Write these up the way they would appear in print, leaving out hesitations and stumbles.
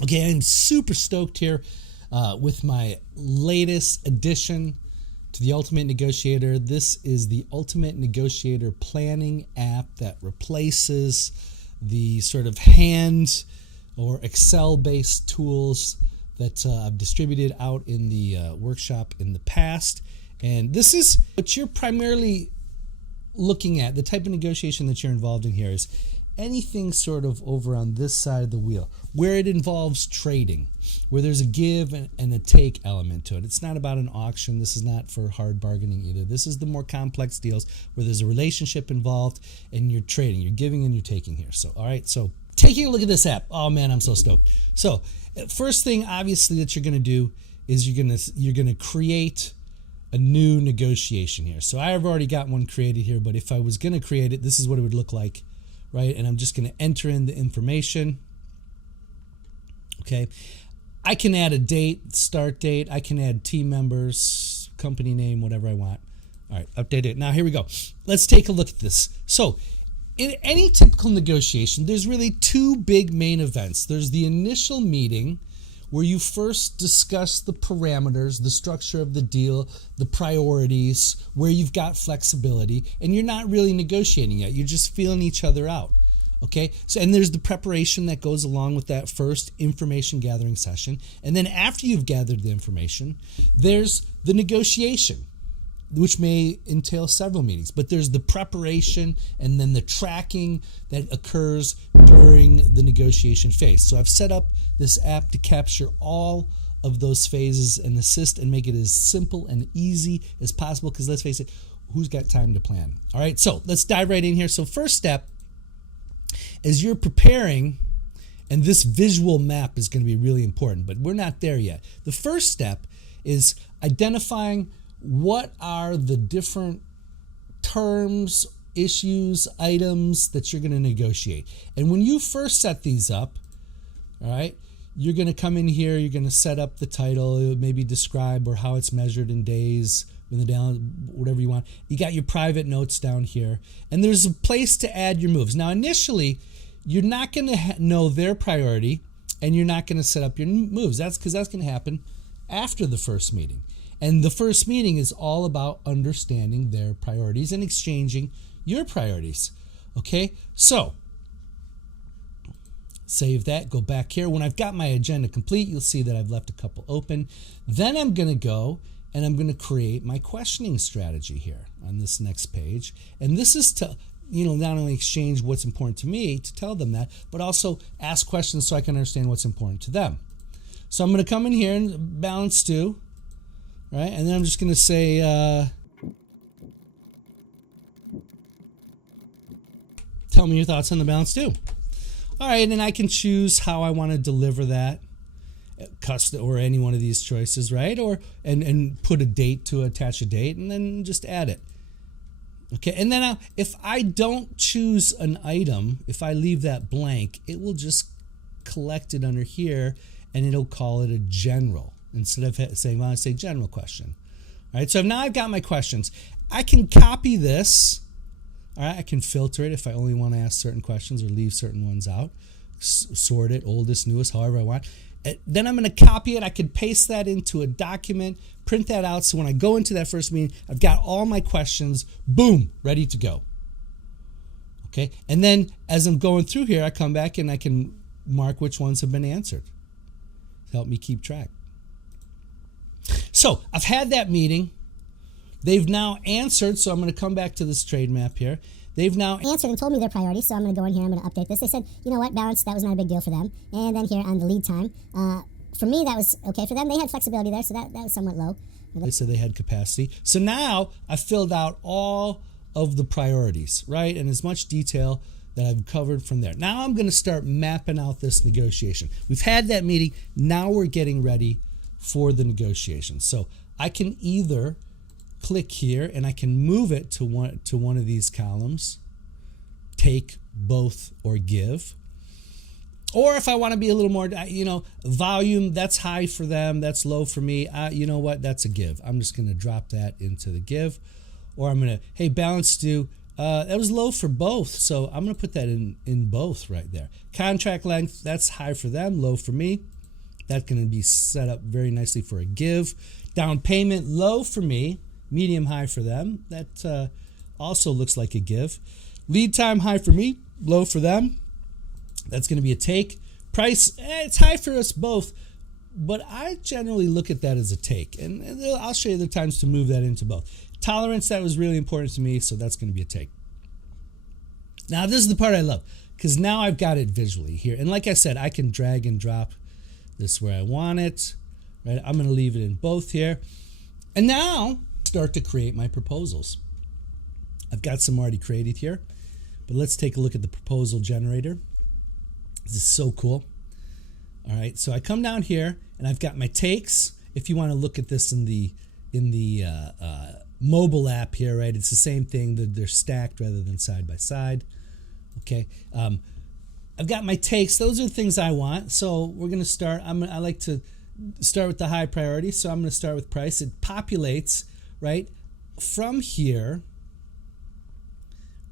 Okay, I'm super stoked here with my latest addition to the Ultimate Negotiator. This is the Ultimate Negotiator Planning App that replaces the sort of hand or Excel-based tools that I've distributed out in the workshop in the past. And this is what you're primarily looking at. The type of negotiation that you're involved in here is anything sort of over on this side of the wheel where it involves trading, where there's a give and a take element to it. It's not about an auction. This is not for hard bargaining either. This is the more complex deals where there's a relationship involved and you're trading, you're giving and you're taking here. So, all right, so taking a look at this app. Oh man, I'm so stoked. So first thing obviously that you're going to do is you're going to create a new negotiation here. So I've already got one created here, but if I was going to create it, this is what it would look like, right? And I'm just going to enter in the information. Okay. I can add a date, start date. I can add team members, company name, whatever I want. All right, update it. Now here we go. Let's take a look at this. So in any typical negotiation, there's really two big main events. There's the initial meeting where you first discuss the parameters, the structure of the deal, the priorities, where you've got flexibility, and you're not really negotiating yet. You're just feeling each other out. Okay, so and there's the preparation that goes along with that first information gathering session. And then after you've gathered the information, there's the negotiation, which may entail several meetings, but there's the preparation and then the tracking that occurs during the negotiation phase. So I've set up this app to capture all of those phases and assist and make it as simple and easy as possible, because let's face it, who's got time to plan? All right, so let's dive right in here. So first step, as you're preparing, and this visual map is going to be really important, but we're not there yet. The first step is identifying what are the different terms, issues, items that you're going to negotiate. And when you first set these up, all right, you're going to come in here, you're going to set up the title, maybe describe or how it's measured in days, in the down, whatever you want. You got your private notes down here, and there's a place to add your moves. Now, initially, you're not going to know their priority, and you're not going to set up your moves. That's because that's going to happen after the first meeting. And the first meeting is all about understanding their priorities and exchanging your priorities. Okay, so save that, go back here. When I've got my agenda complete, you'll see that I've left a couple open. Then I'm going to go and I'm going to create my questioning strategy here on this next page. And this is to, not only exchange what's important to me, to tell them that, but also ask questions so I can understand what's important to them. So I'm going to come in here and balance due, right? And then I'm just going to say, tell me your thoughts on the balance due. All right, and then I can choose how I want to deliver that, custom or any one of these choices, right? Or and put a date to attach a date, and then just add it. Okay, and then if I don't choose an item, if I leave that blank, it will just collect it under here, and it'll call it a general instead of saying, well, I say general question. All right, so now I've got my questions. I can copy this. All right, I can filter it if I only want to ask certain questions or leave certain ones out. Sort it, oldest, newest, however I want. Then I'm going to copy it. I could paste that into a document, print that out, so when I go into that first meeting, I've got all my questions, boom, ready to go. Okay, and then as I'm going through here, I come back and I can mark which ones have been answered to help me keep track. So I've had that meeting. They've now answered, so I'm going to come back to this trade map here. They've now answered and told me their priorities, so I'm going to go in here, I'm going to update this. They said, you know what, balance, that was not a big deal for them. And then here on the lead time, for me, that was okay for them. They had flexibility there, so that was somewhat low. They said they had capacity. So now I filled out all of the priorities, right? And as much detail that I've covered from there. Now I'm going to start mapping out this negotiation. We've had that meeting. Now we're getting ready for the negotiation. So I can either click here and I can move it to one of these columns, take, both, or give. Or if I want to be a little more, volume, that's high for them, that's low for me. You know what? That's a give. I'm just going to drop that into the give. Or I'm going to, hey, balance due, That was low for both, so I'm going to put that in both right there. Contract length, that's high for them, low for me. That's going to be set up very nicely for a give. Down payment, low for me, medium high for them. That also looks like a give. Lead time, high for me, low for them. That's going to be a take. Price, it's high for us both, but I generally look at that as a take. And I'll show you the times to move that into both. Tolerance, that was really important to me, so that's going to be a take. Now, this is the part I love, because now I've got it visually here. And like I said, I can drag and drop this where I want it. Right? I'm going to leave it in both here. And now, start to create my proposals. I've got some already created here, but let's take a look at the proposal generator. This is so cool. All right, so I come down here, and I've got my takes. If you want to look at this in the mobile app here, right? It's the same thing. They're stacked rather than side by side. Okay. I've got my takes. Those are the things I want. So we're going to start. I like to start with the high priority. So I'm going to start with price. It populates, right? From here,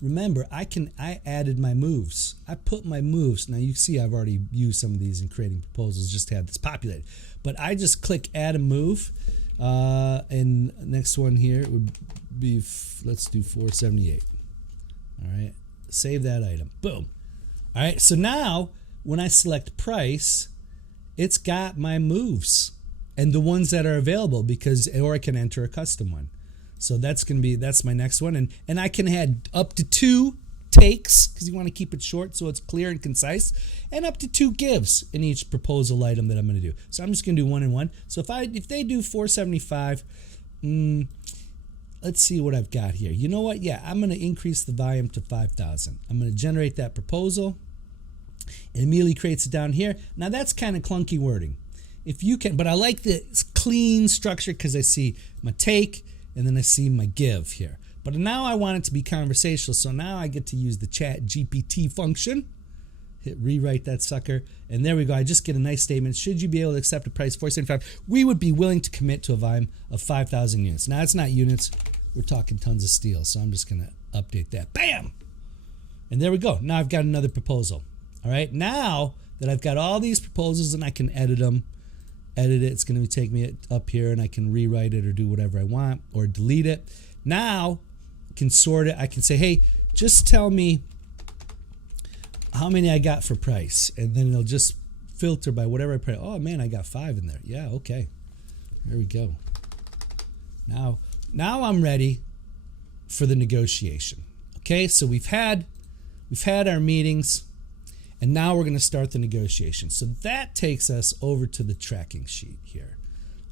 remember, I added my moves. I put my moves. Now you see I've already used some of these in creating proposals just to have this populated. But I just click add a move. And next one here would be, let's do 478. All right, save that item. Boom. All right, so now when I select price, it's got my moves and the ones that are available, or I can enter a custom one. So that's my next one, and I can add up to 2 takes, because you want to keep it short so it's clear and concise, and up to 2 gives in each proposal item that I'm going to do. So I'm just going to do 1 and 1. So if they do 475, let's see what I've got here. You know what? Yeah, I'm going to increase the volume to 5,000. I'm going to generate that proposal. It immediately creates it down here. Now that's kind of clunky wording. If you can, but I like the clean structure because I see my take and then I see my give here. But now I want it to be conversational, so now I get to use the chat GPT function. Hit rewrite that sucker, and there we go. I just get a nice statement. Should you be able to accept a price of $475, we would be willing to commit to a volume of 5,000 units. Now it's not units, we're talking tons of steel, so I'm just gonna update that. Bam! And there we go. Now I've got another proposal. All right, now that I've got all these proposals and I can edit them, it's gonna take me up here and I can rewrite it or do whatever I want or delete it. Now can sort it. I can say, hey, just tell me how many I got for price, and then it'll just filter by whatever I pay. Oh man, I got 5 in there. Yeah, okay. There we go. Now I'm ready for the negotiation. Okay, so we've had our meetings, and now we're going to start the negotiation. So that takes us over to the tracking sheet here.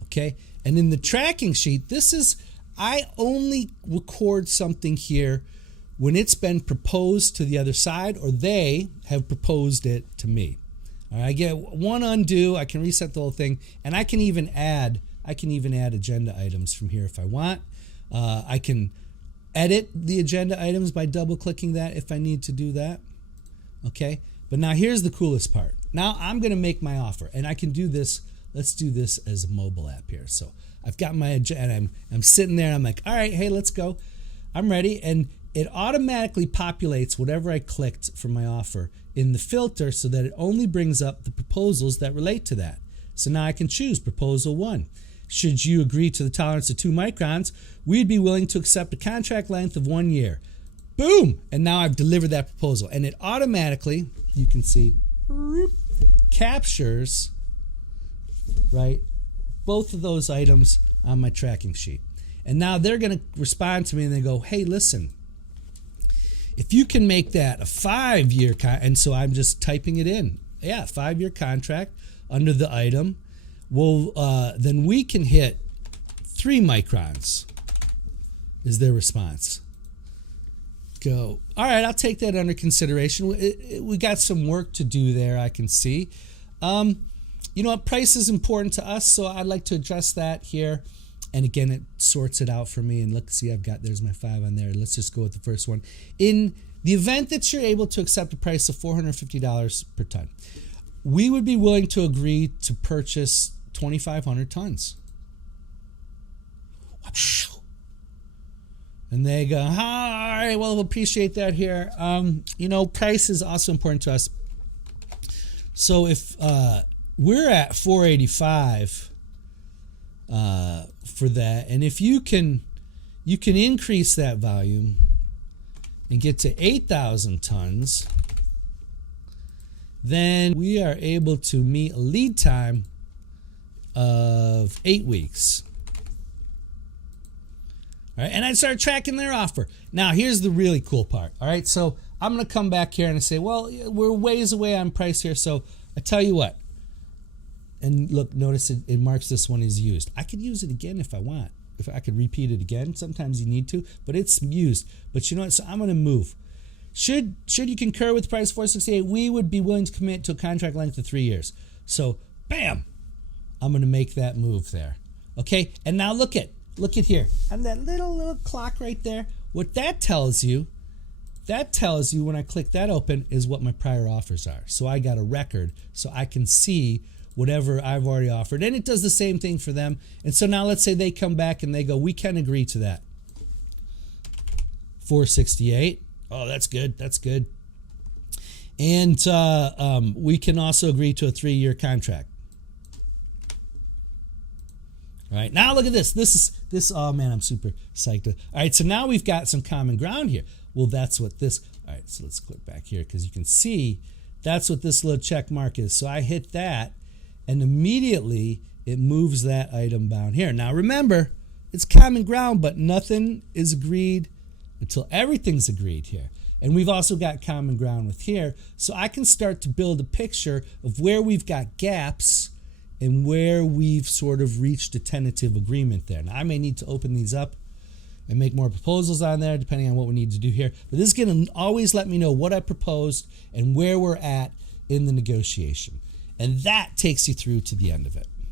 Okay, and in the tracking sheet, I only record something here when it's been proposed to the other side or they have proposed it to me. All right, I get one undo, I can reset the whole thing, and I can even add agenda items from here if I want. I can edit the agenda items by double clicking that if I need to do that. Okay, but now here's the coolest part. Now I'm going to make my offer, and I can do this. Let's do this as a mobile app here. So I've got my agenda, and I'm sitting there, and I'm like, all right, hey, let's go. I'm ready, and it automatically populates whatever I clicked for my offer in the filter so that it only brings up the proposals that relate to that. So now I can choose proposal 1. Should you agree to the tolerance of 2 microns, we'd be willing to accept a contract length of 1 year. Boom! And now I've delivered that proposal, and it automatically, you can see, captures, right, both of those items on my tracking sheet. And now they're going to respond to me and they go, hey, listen, if you can make that a 5-year and so I'm just typing it in. Yeah, 5-year contract under the item. Well, then we can hit 3 microns is their response. Go. All right, I'll take that under consideration. We got some work to do there, I can see. You know what? Price is important to us, so I'd like to address that here. And again, it sorts it out for me. And look, see, there's my 5 on there. Let's just go with the first one. In the event that you're able to accept a price of $450 per ton, we would be willing to agree to purchase 2,500 tons. Wow. And they go, all right, well, we'll appreciate that here. Price is also important to us. So if we're at 485 for that, and if you can increase that volume and get to 8,000 tons, then we are able to meet a lead time of 8 weeks. All right, and I start tracking their offer. Now, here's the really cool part. All right, so I'm going to come back here and say, well, we're ways away on price here, so I tell you what. And look, notice it marks this one as used. I could use it again if I want. If I could repeat it again, sometimes you need to, but it's used. But you know what? So I'm going to move. Should you concur with price 468, we would be willing to commit to a contract length of 3 years. So, bam, I'm going to make that move there. Okay, and now look at here. On that little clock right there, what that tells you when I click that open is what my prior offers are. So I got a record, so I can see whatever I've already offered. And it does the same thing for them. And so now let's say they come back and they go, we can agree to that. 468. Oh, that's good. That's good. And we can also agree to a 3-year contract. All right, now look at this. This. Oh man, I'm super psyched. All right, so now we've got some common ground here. Well, that's what this. All right, so let's click back here because you can see that's what this little check mark is. So I hit that, and immediately it moves that item down here. Now remember, it's common ground, but nothing is agreed until everything's agreed here. And we've also got common ground with here, so I can start to build a picture of where we've got gaps and where we've sort of reached a tentative agreement there. Now, I may need to open these up and make more proposals on there, depending on what we need to do here. But this is going to always let me know what I proposed and where we're at in the negotiation. And that takes you through to the end of it.